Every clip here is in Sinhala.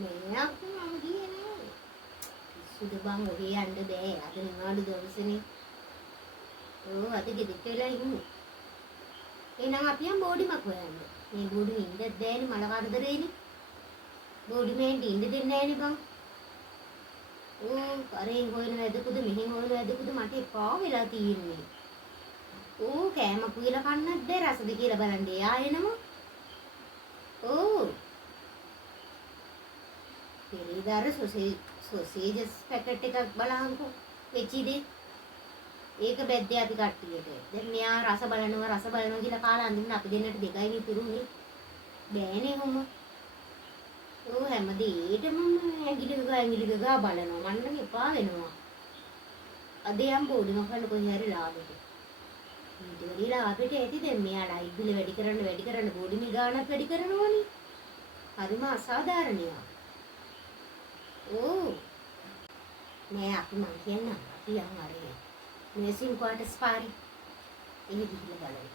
නෑ අපු මම ගියේ නෑ. සුදු බං ඔහේ යන්න බෑ. අද නිවාඩු දවසනේ. ඔව් අද ගෙදරට වෙලා ඉන්නේ. එහෙනම් අපි යන් බෝඩිමක් හොයන්න. මේ බෝඩිමේ ඉන්නත් බෑනේ මල කරදරේනේ. බෝඩිමේ ඉන්න දෙන්නේ නෑනේ බං. කරෙන් හොයන වැදකුද මෙහෙන් හොයන වැදකුද මට එපා වෙලා තියෙන්නේ. කෑම කුයලා කන්නත් බෑ රසද කියලා බලන්න එයා එනම. පෙරේදාර සොසේජස් පැකට් එකක් බලහන්කෝ වෙච්චිදේ. ඒක බැද්දේ අපි කට්ටියට. දැන් මෙයා රස බලනවා කියලා කාලා අඳින්න අපි දෙන්නට දෙකයි විතරුනේ. බෑනේ කොහොම. හැමදේටම ඇඟිලි ගගා බලනවා. මන්න නම් එපා වෙනවා. අද යම් බෝඩිමක් ගන්න කොහේ හරි ලාභෙට. ඊට වෙලිලා අපිට ඇති දැන් මෙයා ලයිට් බිල වැඩි කරන්න බෝඩිමේ ගාණක් වැඩි කරනවනේ. හරිම අසාධාරණයක්. නෑ අපි මං කියන්නම් අපි යන් අරේ. නර්සින් ක්වාටර්ස් පාරේ. එහි ගිහිල්ලා බලමු.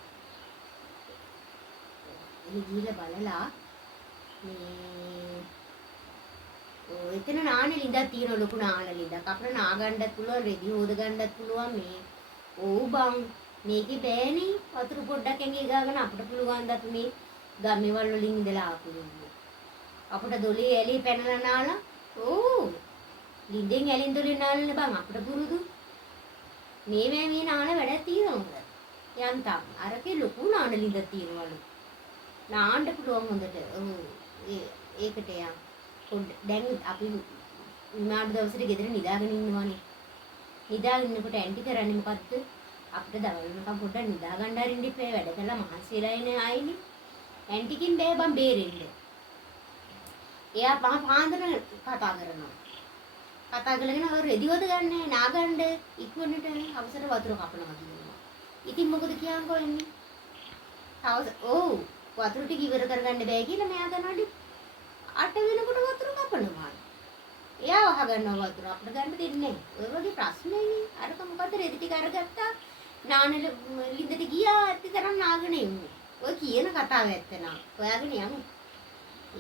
එහි ගිහිල්ලා බලලා එතන නාන ලිඳක් තියෙන ලොකු නාන ලිඳක්. අපිට නා ගන්නත් පුළුවන්, රෙදි හොද ගන්නත් පුළුවන් මේ. බං මේකේ බෑනේ වතුර පොඩ්ඩක් ඇඟේ ගාගෙන අපිට පුළුවන් ද අපි මේ ගම්මෙවල් වලින් ඉඳලා ආපු ලිඳ. අපිට දොලේ ඇලේ පැනලා නාලා ලිඳෙන් ඇලෙන් දොලේ නාලනේ බං අපිට පුරුදු. මේ නාන වැඩක් තියෙනවද? යන්තම් අරකේ ලොකු නාන ලිඳක් තියෙනවලු. නාන්න පුළුවන් හොඳට. ඒකට යම් දැන් අපි නිමාඩු දවසට ගෙදර නිදාගෙන ඉන්නවනේ. නිදාගෙන ඉන්නකොට ඇන්ටි කරන්නේ මොකද්ද? අපිට දවල් වෙනකම් පොඩ්ඩක් නිදා ගන්න හරින්න ඉපේ වැඩ කළා මහන්සි වෙලා ඉන්නේ ආයිනේ. ඇන්ටිකින් බෑ බම් බේරෙන්න. එයා පාන්දර කතා කරනවා. කතා කරගෙන ඔය රෙදි වද ගන්න නාගන්න ඉක්මනට අවසර වතුර කපනවා කියනවා. ඉතින් මොකද කියන්කෝ එන්නේ? වතුර ටික ඉවර කරගන්න බෑ කියලා මෙයා ගන්නවලු 8 වෙනකොට වතුර කපනවා. එයා වහගන්නවා වතුර අපිට ගන්න දෙන්නේ නැහැ. ඔය වගේ ප්‍රශ්නේනේ. අරක මොකද්ද රෙදි ටික අරගත්තා. නානෙල ලිඳට ගියා ඇත්තටම නාගෙන ඉන්නේ. ඔය කියන කතාව ඇත්ත නා. හොයාගෙන යමු.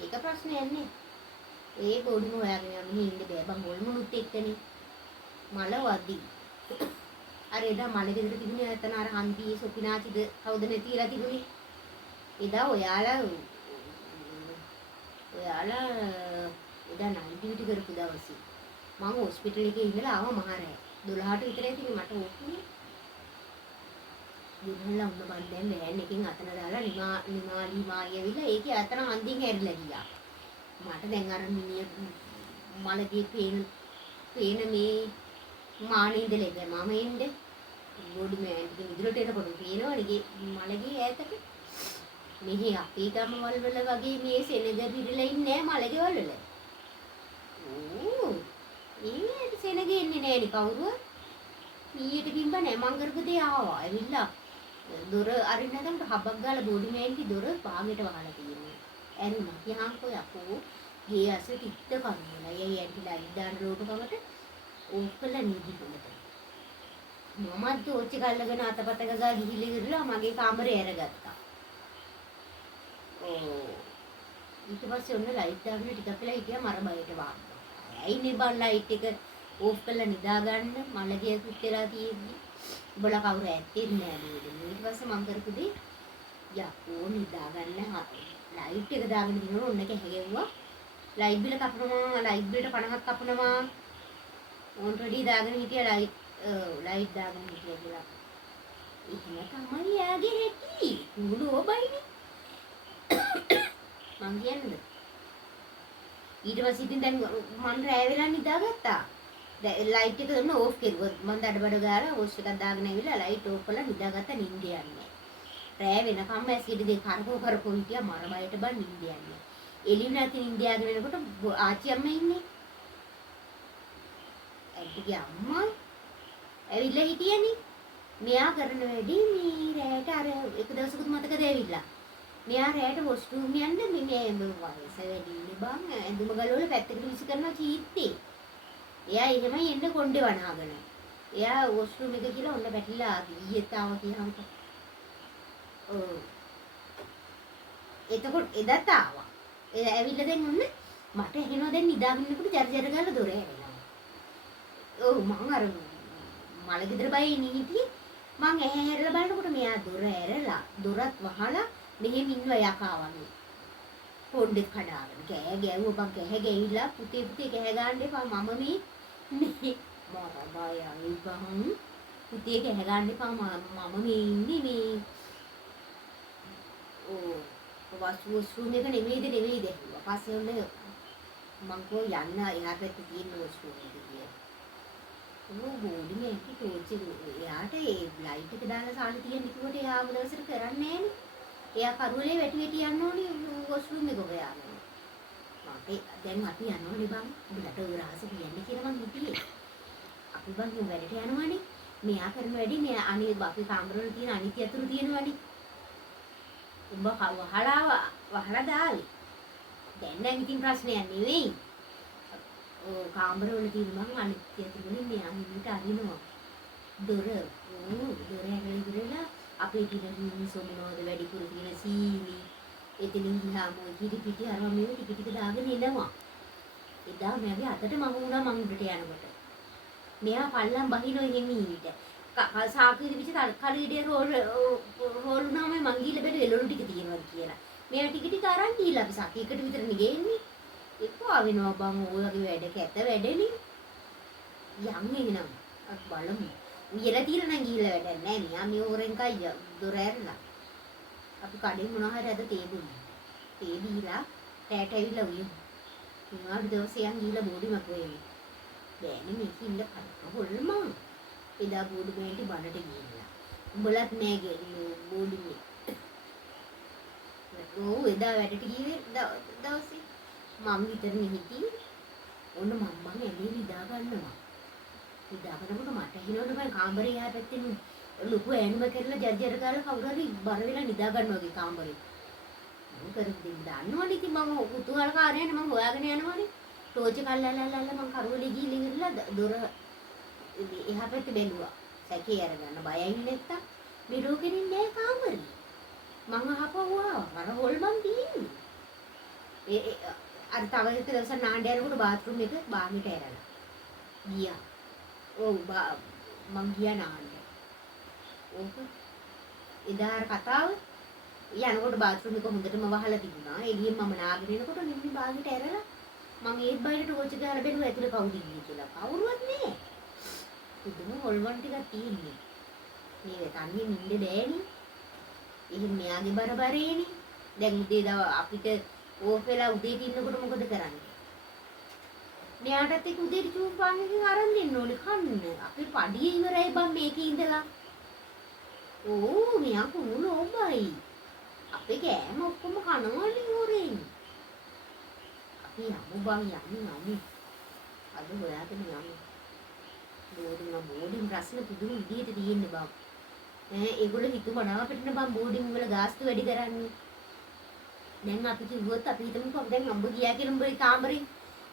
ඒක ප්‍රශ්නයක් නේ. ඒ බෝඩිම හොයාගෙන යමු. මෙහි ඉන්න බෑ බං මොල්මුනුත් එක්කනේ. මල වදි. අර එදා මල ගෙදර තිබුණේ නැතන අර හන්දි සොපිනාචිද කවුද නැතිලා තිබුණේ. එදා ඔයාලා එදා නයිට් ඩියුටි කරපු දවසේ මම හොස්පිටල් එකේ ඉඳලා ආවා මහරෑ 12ට විතර ඉතින් මට ඕකුනේ ගිහලා උන්න බන් දැන් වෑන් එකකින් අතන දාලා නිමාලි මායෙවිලා ඒකේ අතන හන්දියෙන් ඇරිලා ගියා මට දැන් අර මිනිහ මලගේ පේන මේ මානේ ඉඳලා මම එන්නේ බෝඩි මෑන්ගේ ඉදිරියට එනකොට පේනවනේ මලගේ ඈතට මෙහි අපේ ගමවල වල වගේ මේ සෙනග පිරලා ඉන්නේ නැහැ මලගේ වල. මේ සෙනගේ ඉන්නේ නැහැ නේ කවුරුවත්. මීයට කිම්බ නැහැ මං කරපු දේ ආවා. ඇවිල්ලා දොර අරින්න හදනකොට හබක් ගාලා බෝඩි මෑන්ගේ දොර පාගෙට වහලා තියෙනවා. ඇරුණා. යහන්කෝ යකෝ ගේ ඇස තිත්ත කරුණා. යයි ඇන්ටිලා ඉදාන රෝටකමට ඕකල නිදි කොමත. මමත් දෝච්ච ගල්ලගෙන අතපත ගගා ගිහිලි ඉරලා මගේ කාමරේ ඇරගත්තා. ඊට පස්සේ ඔන්න ලයිට් දාගෙන ටිකක් වෙලා හිටියා මර බයට වාග්ගා. ඇයිනේ බං ලයිට් එක ඕෆ් කරලා නිදා ගන්න මලගේ සුත් වෙලා තියෙන්නේ. උඹලා කවුරු ඇත්තේ නෑ නේද? ඊට පස්සේ මම කරපු දේ යකෝ නිදා ගන්න ලයිට් එක දාගෙන ඉන්නකොට ඔන්න කැහැගෙව්වා. ලයිට් බිල කපනවා ලයිට් බිලට 50ක් කපනවා. ඔන්රෙඩි දාගෙන හිටියා ලයිට් දාගෙන හිටියා කියලා. එහෙම තමයි යාගේ හැටි. මුළු ඔබයිනේ. මං කියන්නේ ඊට පස්සේ ඉතින් දැන් මම රෑ වෙලා නිදාගත්තා. දැන් ලයිට් එක දුන්න ඕෆ් කරුවා. මම දඩබඩ ගාලා වොෂ් එකක් දාගෙන ඇවිල්ලා ලයිට් ඕෆ් කරලා නිදාගත්තා නිින්ද යන්නේ. රෑ වෙනකම්ම ඇසිඩ් දෙක කරකෝ හිටියා මර බයට බන් නිින්ද යන්නේ. එළිය නැති නිින්ද යගෙන එනකොට ආච්චි අම්මා ඉන්නේ. ඇන්ටිගේ අම්මා ඇවිල්ලා හිටියනේ. මෙයා කරන වැඩි මේ රෑට අර එක දවසකුත් මතකද ඇවිල්ලා. මෙයා රෑට වොෂ්රූම් යන්න මේ වයස වැඩි ඉන්නේ බං ඇඳුම ගලවල පැත්තකට විසි කරනවා චීත්තේ. එයා එහෙමයි එන්න කොණ්ඩේ වනාගෙන. එයා වොෂ්රූම් එක කියලා ඔන්න පැටලිලා ඊයේත් ආවා කියනම්ක. එතකොට එදත් ආවා. ඇවිල්ලා දැන් ඔන්න මට ඇහෙනවා දැන් නිදාගෙන ඉන්නකොට ජර ගාලා දොර ඇරෙනවා. ඔව් මං අර මල ගෙදර බයි නීටි මං ඇහැ හැරලා බලනකොට මෙයා දොර ඇරලා දොරත් වහලා මෙහෙම ඉන්නවා යකා වගේ. පොණ්ඩෙත් කඩාගෙන කෑ ගැව්වා බං කෑ ගැහිලා පුතේ කෑ ගන්න එපා මම මේ මරබයයි බං පුතේ කෑ ගන්න එපා මම මේ ඉන්නේ මේ වස්රූම් එක නෙමෙයිද පස්සේ ඔන්න මං කෝ යන්න එහා පැත්තේ තියෙන වස්රූම් එක කියලා. බෝඩි මේකේ තෝචි එයාට ඒ ලයිට් එක දාලා සාලේ තියෙන කිව්වට එයා ආවදවසට කරන්නේ නෑනේ. එයා කරුවලේ වැටි යන්න ඕනේ වොෂ්රූම් එක හොයාගෙන. දැන් අපි යනවනේ බං. උඹලට ඔය රහස කියන්නේ කියලා මං හිතුවේ. අපි බං උඹ වැඩට යනවනේ. මෙයා කරන වැඩි මෙයා අනේ අපි කාමරවල තියෙන අනිත් යතුරු තියෙනවනේ. උඹ වහලා දාවි. දැන් නම් ඉතින් ප්‍රශ්නයක් නෙවෙයි. කාමරවල තියෙන මං අනිත් යතුරු වලින් මෙයා හිමිට අරිනවා. දොර ඇරලා ඉවරලා අපේ තියෙන සොමනෝද වැඩිපුර තියෙන සීනි එතනින් ගියාම කිරි පිටි අරම මේව ටික දාගෙන එනවා. එදා මගේ අතට මම වුණා මං උඩට යනකොට. මෙයා පල්ලම් බහිනෝ හෙමීට. සාකු ඉදිරිපිට කලීඩේ රෝල් වුණාම මං ගිහලා බැලුවා එළවලු ටික තියෙනවා කියලා. මෙයා ටික අරන් ගිහලා අපි සාකේකට විතරනේ ගේන්නේ. එපා වෙනවා බං ඔය වගේ වැඩ කැත වැඩනේ. යම් එනනම් අත් බලමු. මියලා තියලා නම් ගිහලා වැඩක් නැහැ. මෙයා මේ හොරෙන් කයි දොර ඇරලා. අපි කඩේ මොනවා හරි අද තේ දුන්නා. තේ දීලා රැට ඇවිල්ලා උයමු. මොනවාද දවසේ යන් ගිහලා බෝඩිමක් වෙන්නේ. බෑනේ මේක ඉන්න කන හොල්මන්. එදා බෝඩි මේටි බඩට ගිහිල්ලා. උඹලත් නෑ ගේ බෝඩිමේ. ඔව් එදා වැඩට ගියේ දවසේ මම විතරනේ හිටියේ. ඔන්න මම්මන් ඇලේ නිදා ගන්නවා. ඉදාකනකොට මට හිනවද බං කාමරේ යා පැත්තෙන් ලොකු ඇනුම කරලා ජර්ජර ගාලා කවුරු හරි බර වෙලා නිදා ගන්නවා වගේ කාමරේ. මම කරද්දී දන්නවනේ ඉතින් මම කුතුහලකාරයනේ මම හොයාගෙන යනවනේ. ටෝච් එක අල්ලලා මම කරුවලේ ගිහින් ඉඳලා දොර එහා පැත්තේ බැලුවා. සැකේ අරගන්න බයයි නැත්තම් මේ ලෝකෙනින් නෑ කාමරේ. මම අහපුවා අර හොල්මන් තියෙන්නේ. ඒ අර තව එක දවසක් නාන්න යනකොට බාත්රූම් එක බාගෙට ඇරලා ගියා. ඔව් මං ගියා නාන්න. ඕක එදා අර කතාව යනකොට බාත්රූම් එක හොඳටම වහලා තිබුණා. එළියෙන් මම නාගෙන එනකොට නිම්මි බාගෙට ඇරලා මං ඒත් බයිට ටෝච් එක ගහලා බැලුවා ඇතුලේ කවුද ඉන්නේ කියලා. කවුරුවත් නෑ. පුදුම හොල්මන් ටිකක් තියෙන්නේ. මේ තනියෙන් ඉන්න බෑනේ. එහෙනම් මෙයාගේ බරබරේනේ. දැන් උදේ දව අපිට ඕෆ් වෙලා උදේට ඉන්නකොට මොකද කරන්නේ? මෙයාටත් එක්ක උදේට චූපාන් එකකින් අරන් දෙන්න ඕනේ කන්න. අපේ පඩිය ඉවරයි බං මේකේ ඉඳලා. ඕ මෙයා කුණු ලෝබයි. අපේ කෑම ඔක්කොම කනවලු හොරෙන්. අපි යමු බං යමු. අද හොයාගෙන යමු. බෝඩින් ප්‍රශ්න පුදුම විදියට තියෙන්නේ බං. ඒගොල්ලෝ හිතුමනවා අපිට බං බෝඩින් වල ගාස්තු වැඩි කරන්නේ. දැන් අපි කිව්වොත් අපි හිතමුකෝ දැන් අම්බ ගියා කියලා උඹේ කාමරේ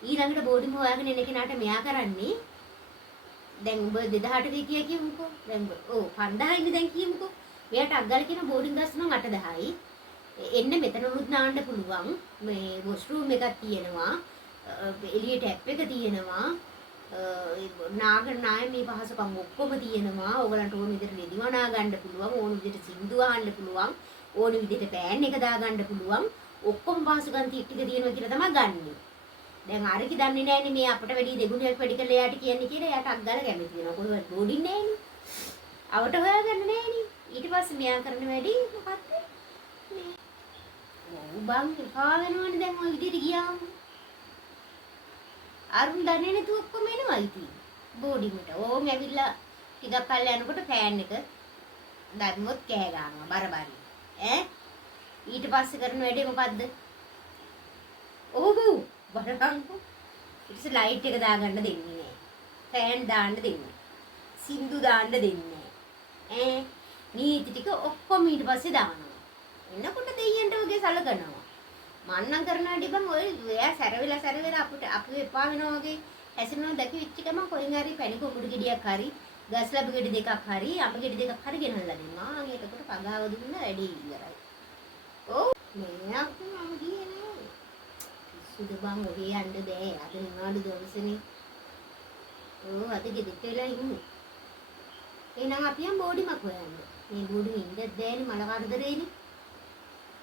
ඊළඟට බෝඩිම හොයාගෙන එන කෙනාට මෙයා කරන්නේ දැන් උඹ 2000ට කිය කියමුකෝ දැන් ඔව් 5000 ඉන්නේ දැන් කියමුකෝ මෙයාට අග්ගල කියන බෝඩින් ගස් නම් 8000යි එන්න මෙතන උරුත් නාන්න පුළුවන් මේ වොෂ්රූම් එකක් තියෙනවා එළියේ ටැප් එක තියෙනවා නාය මේ පහසුකම් ඔක්කොම තියෙනවා ඕගලන්ට ඕන විදිහට රෙදිවනා ගන්න පුළුවන් ඕන විදිහට සින්දු අහන්න පුළුවන් ඕන විදිහට පෑන් එක දා ගන්න පුළුවන් ඔක්කොම පහසුකම් ටික තියෙනවා කියලා තමයි ගන්නෙ. දැන් ආරකි දන්නේ නැහැනේ මේ අපිට වැඩි දෙගුණයක් වැඩි කරලා එයාට කියන්නේ කියලා එයාට අග්ගල කැමති වෙනවා. කොහොමද බෝඩින් නැහැනේ. අවට හොයාගන්න නැහැනේ. ඊට පස්සේ මෙයා කරන වැඩි මොකක්ද? මේ බං එපා වෙනවනේ දැන් ඔය විදිහට ගියාම. අරුන් දන්නේ නැතුව ඔක්කොම එනවා ඉතින්. බෝඩින්ට. ඕන් ඇවිල්ලා ටිකක් කල් යනකොට ෆෑන් එක දැම්මොත් කෑ ගන්නවා බරබරි. ඊට පස්සේ කරන වැඩේ මොකද්ද? ඕගෝ බරකංකෝ. ඊට ලයිට් එක දාගන්න දෙන්නේ නැහැ. ෆෑන් දාන්න දෙන්නේ නැහැ. සින්දු දාන්න දෙන්නේ නැහැ. නීති ටික ඔක්කොම ඊට පස්සේ දානවා. එන්නකොට දෙයියන්ට වගේ සලකනවා. මන්නම් කරන වැඩි බං ඔය එයා සැරවිලා අපිට එපා වෙනවා වගේ ඇසිනවා දැකි විච්ච ගමන් කොහෙන් හරි පැණි කොඹුඩු ගෙඩියක් හරි ගස් ලැබු ගෙඩි දෙකක් හරි අඹ ගෙඩි දෙකක් හරි ගෙනල්ලා දෙනවා. ඒකට පගාව දුන්න වැඩි ඉවරයි. ඔව් මෙයක් මම ගියේ නෑ. පිස්සුද බං ඔහේ යන්න බෑ. අද නිවාඩු දවසනේ. ඕ අද ගෙදරට වෙලා ඉන්නේ. එහෙනම් අපි යන් බෝඩිමක් හොයන්න. මේ බෝඩිමේ ඉන්නත් බෑනේ මල කරදරේනේ.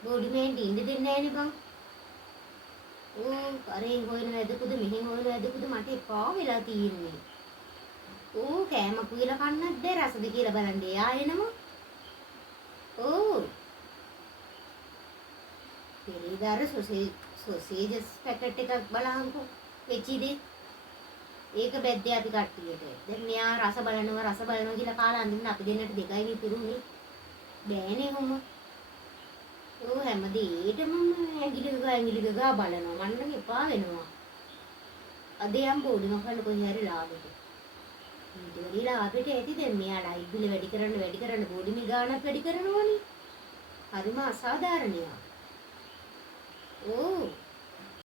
බෝඩිමේ ඉන්න දෙන්නේ නෑනේ බං. ඕ කරේ හොයන වැදකුද මෙහෙන් හොයන වැදකුද මට එපා වෙලා තියෙන්නේ. ඕ කෑම පුයලා කන්නත් බෑ රසද කියලා බලන්න එයා එනවා. ඕ පෙරේදාර සොසේජස් පැකට් එකක් බලහන්කෝ වෙච්චිදී. ඒක බැද්දේ අපි කට්ටියට. දැන් මෙයා රස බලනවා කියලා කාලා අඳින්න අපි දෙන්නට දෙකයිනේ පිරුනේ. බෑනේ කොහොම. ඕ හැමදේටම ඇඟිලි ගා බලනවා. මන්න නම් එපා වෙනවා. අද යම් බෝඩිමක් ගන්න කොහේ හරි ලාභෙට. ඊට වැඩිලා අපිට ඇති දැන් මෙයා ලයිට් බිල වැඩි කරන්න බෝඩිමේ ගාණක් වැඩි කරනවනේ. හරිම අසාධාරණයක්. ඕ